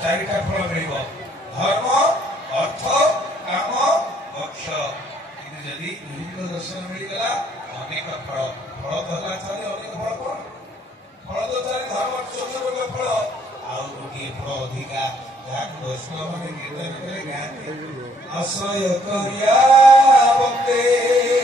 चारिटा फल मिल धर्म अर्थ काम मोक्ष कि विभिन्न दर्शन मिलगला अनेक फल फल तो अनेक फल कौन फल तो चार धर्म छोट छोट फल आउ गोटे फल अधिका जहाँ वैष्णव मैंने कीर्तन करे गाँव आश्रय करिया बंदे